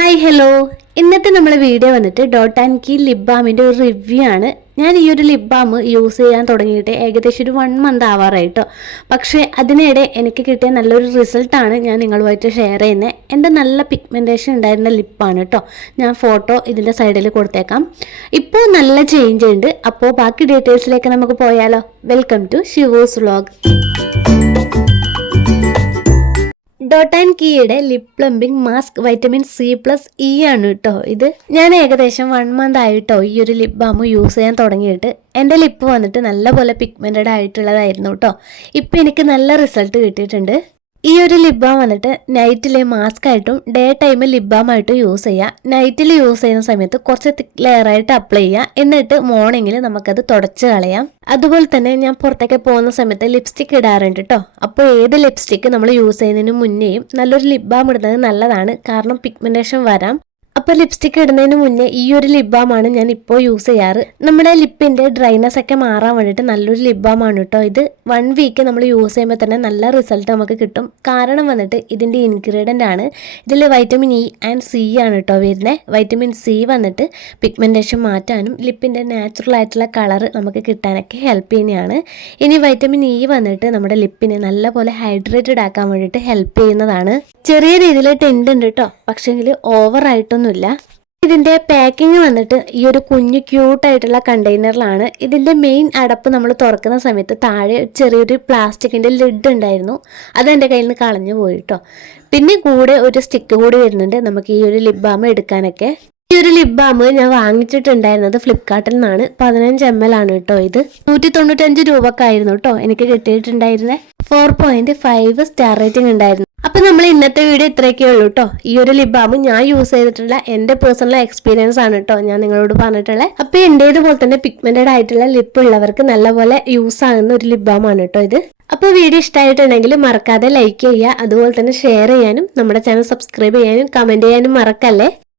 Hi hello ഇന്നത്തെ നമ്മളെ video വന്നിട്ട് ഡോട്ട് ആൻഡ് കീ ലിപ് ബാമിന്റെ ഒരു റിവ്യൂ ആണ്. ഞാൻ ഈ ഒരു ലിപ് ബാം യൂസ് ചെയ്യാൻ തുടങ്ങിയിട്ട് ഏകദേശം ഒരു വൺ മന്ത് ആവാറായിട്ടോ. പക്ഷേ അതിനിടെ എനിക്ക് കിട്ടിയ നല്ലൊരു റിസൾട്ടാണ് ഞാൻ നിങ്ങളുമായിട്ട് ഷെയർ ചെയ്യുന്നത് എന്റെ നല്ല പിഗ്മെന്റേഷൻ ഉണ്ടായിരുന്ന ലിപ്പാണ് കേട്ടോ ഞാൻ ഫോട്ടോ ഇതിന്റെ സൈഡിൽ കൊടുത്തേക്കാം. ഇപ്പോൾ നല്ല ചേഞ്ച് ഉണ്ട്. അപ്പോൾ ബാക്കി ഡീറ്റെയിൽസിലേക്ക് നമുക്ക് പോയാലോ. Welcome to Shivo's vlog dot and കീയുടെ lip plumping mask vitamin C plus E ആണ് കേട്ടോ ഇത്. ഞാൻ ഏകദേശം വൺ മന്ത് ആയിട്ടോ ഈ ഒരു ലിപ് ബാമു യൂസ് ചെയ്യാൻ തുടങ്ങിയിട്ട് എന്റെ ലിപ്പ് വന്നിട്ട് നല്ലപോലെ പിഗ്മെന്റഡ് ആയിട്ടുള്ളതായിരുന്നു കേട്ടോ ഇപ്പം എനിക്ക് നല്ല റിസൾട്ട് കിട്ടിയിട്ടുണ്ട്. ഈ ഒരു ലിപ് ബാം വന്നിട്ട് നൈറ്റിൽ മാസ്ക് ആയിട്ടും ഡേ ടൈമിൽ ലിപ് ബാം ആയിട്ടും യൂസ് ചെയ്യുക നൈറ്റിൽ യൂസ് ചെയ്യുന്ന സമയത്ത് കുറച്ച് തിക്ക് ലെയർ ആയിട്ട് അപ്ലൈ ചെയ്യുക എന്നിട്ട് മോർണിംഗിൽ നമുക്കത് തുടച്ച് കളയാം. അതുപോലെ തന്നെ ഞാൻ പുറത്തേക്ക് പോകുന്ന സമയത്ത് ലിപ്സ്റ്റിക് ഇടാറുണ്ട് കേട്ടോ അപ്പോൾ ഏത് ലിപ്സ്റ്റിക്ക് നമ്മൾ യൂസ് ചെയ്യുന്നതിന് മുന്നേയും നല്ലൊരു ലിപ് ബാം ഇടുന്നത് നല്ലതാണ്. കാരണം പിഗ്മെന്റേഷൻ വരാം. അപ്പോൾ ലിപ്സ്റ്റിക് ഇടുന്നതിന് മുന്നേ ഈ ഒരു ആണ് ഞാൻ ഇപ്പോൾ യൂസ് ചെയ്യാറ്. നമ്മുടെ ലിപ്പിന്റെ ഡ്രൈനെസ് ഒക്കെ മാറാൻ വേണ്ടിയിട്ട് നല്ലൊരു ആണ് കേട്ടോ ഇത്. വൺ വീക്ക് നമ്മൾ യൂസ് ചെയ്യുമ്പോൾ തന്നെ നല്ല റിസൾട്ട് നമുക്ക് കിട്ടും. കാരണം വന്നിട്ട് ഇതിന്റെ ഇൻഗ്രീഡിയന്റ് ആണ്. ഇതിൽ വൈറ്റമിൻ ഇ ആൻഡ് സി ആണ് കേട്ടോ വരുന്നത് വൈറ്റമിൻ സി വന്നിട്ട് പിഗ്മെന്റേഷൻ മാറ്റാനും ലിപ്പിന്റെ നാച്ചുറൽ ആയിട്ടുള്ള കളർ നമുക്ക് കിട്ടാനൊക്കെ ഹെൽപ്പ് ചെയ്യുന്നതാണ്. ഇനി വൈറ്റമിൻ ഇ വന്നിട്ട് നമ്മുടെ ലിപ്പിനെ നല്ലപോലെ ഹൈഡ്രേറ്റഡ് ആക്കാൻ വേണ്ടിയിട്ട് ഹെൽപ്പ് ചെയ്യുന്നതാണ്. ചെറിയ രീതിയിൽ ടെൻഡ് ഉണ്ട് കേട്ടോ പക്ഷേങ്കിൽ ഓവർ ആയിട്ടൊന്നുമില്ല ഇതിന്റെ പാക്കിംഗ് വന്നിട്ട് ഈ ഒരു കുഞ്ഞു ക്യൂട്ടായിട്ടുള്ള കണ്ടെയ്നറിലാണ് ഇതിന്റെ മെയിൻ അടപ്പ് നമ്മൾ തുറക്കുന്ന സമയത്ത് താഴെ ചെറിയൊരു പ്ലാസ്റ്റിക്കിന്റെ ലിഡ് ഉണ്ടായിരുന്നു. അത് എന്റെ കയ്യിൽ നിന്ന് കളഞ്ഞു പോയി കേട്ടോ പിന്നെ കൂടെ ഒരു സ്റ്റിക്ക് കൂടി വരുന്നുണ്ട് നമുക്ക് ഈ ഒരു ലിപ് ബാം എടുക്കാനൊക്കെ. ഈ ഒരു ലിപ് ബാം ഞാൻ വാങ്ങിച്ചിട്ടുണ്ടായിരുന്നത് ഫ്ലിപ്കാർട്ടിൽ നിന്നാണ്. പതിനഞ്ച് എം എൽ ആണ് കേട്ടോ ഇത്. നൂറ്റി തൊണ്ണൂറ്റഞ്ച് രൂപക്കായിരുന്നു കേട്ടോ എനിക്ക് കിട്ടിയിട്ടുണ്ടായിരുന്നത് four point five star rating ഉണ്ടായിരുന്നു. അപ്പൊ നമ്മൾ ഇന്നത്തെ വീഡിയോ ഇത്രയൊക്കെ ഉള്ളൂ കേട്ടോ ഈ ഒരു ലിപ് ബാം ഞാൻ യൂസ് ചെയ്തിട്ടുള്ള എന്റെ പേഴ്സണൽ എക്സ്പീരിയൻസ് ആണ് കേട്ടോ ഞാൻ നിങ്ങളോട് പറഞ്ഞിട്ടുള്ളത് അപ്പൊ എന്റേതുപോലെ തന്നെ പിഗ്മെന്റഡ് ആയിട്ടുള്ള ലിപ്പ് ഉള്ളവർക്ക് നല്ലപോലെ യൂസ് ആകുന്ന ഒരു ലിപ് ബാമാണ് കേട്ടോ ഇത്. അപ്പോൾ വീഡിയോ ഇഷ്ടമായിട്ടുണ്ടെങ്കിൽ മറക്കാതെ ലൈക്ക് ചെയ്യുക അതുപോലെ തന്നെ ഷെയർ ചെയ്യാനും നമ്മുടെ ചാനൽ സബ്സ്ക്രൈബ് ചെയ്യാനും കമന്റ് ചെയ്യാനും മറക്കല്ലേ?